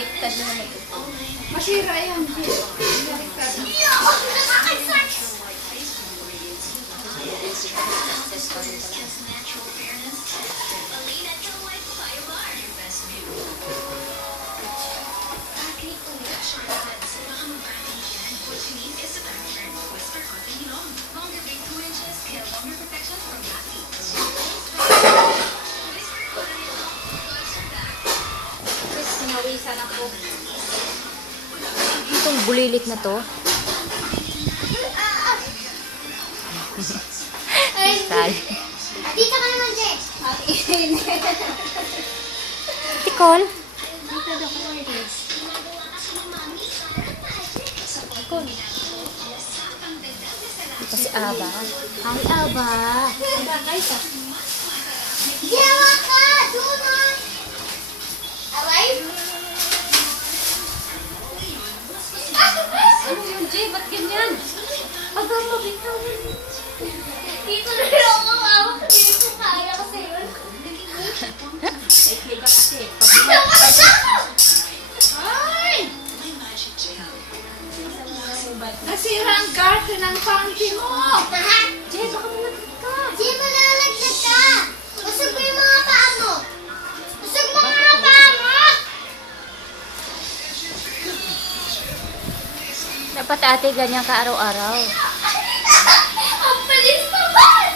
Baliktad na naman ito. Masira yan. Baliktad. Sinawisan ako. Itong bulilit na to. Tal. Dito ka naman, Je. Tikol. Ito si Aba. Hi, Aba. Yawa ka! Doon! Away? Ano yun, Jay? Ba't ganyan? Aga, mabitaw. Dito na rin ako mawawak. Hindi ko kaya kasi yun. Ay, kasi. Ay! Nasira ang garter ng panty mo. Jay, baka malaglag ka. Di malalaglag ka. Usog mo yung mga paa mo. Usog mo mga paa mo. Dapat ate ganyan ka araw-araw. Ang palis naman.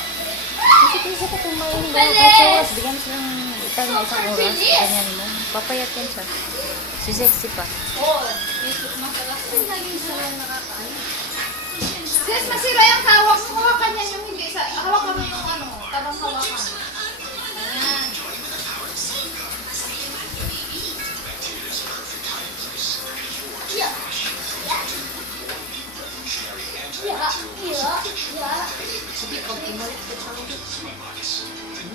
Kasi isa ka tumayin ba? Kasi bigyan mo silang itang na isang oras. Ganyan mo. Papayat yan siya. Si sexy pa. Oo. Masalas. Laging sila nakakaano. Sis, masira yung hawak mo. Hawakan yan yung hindi. Hawakan mo yung ano. Tabang hawakan. Ayan. Yeah. Yeah. Yeah. Yeah. Sige, pag bumalik ka siya.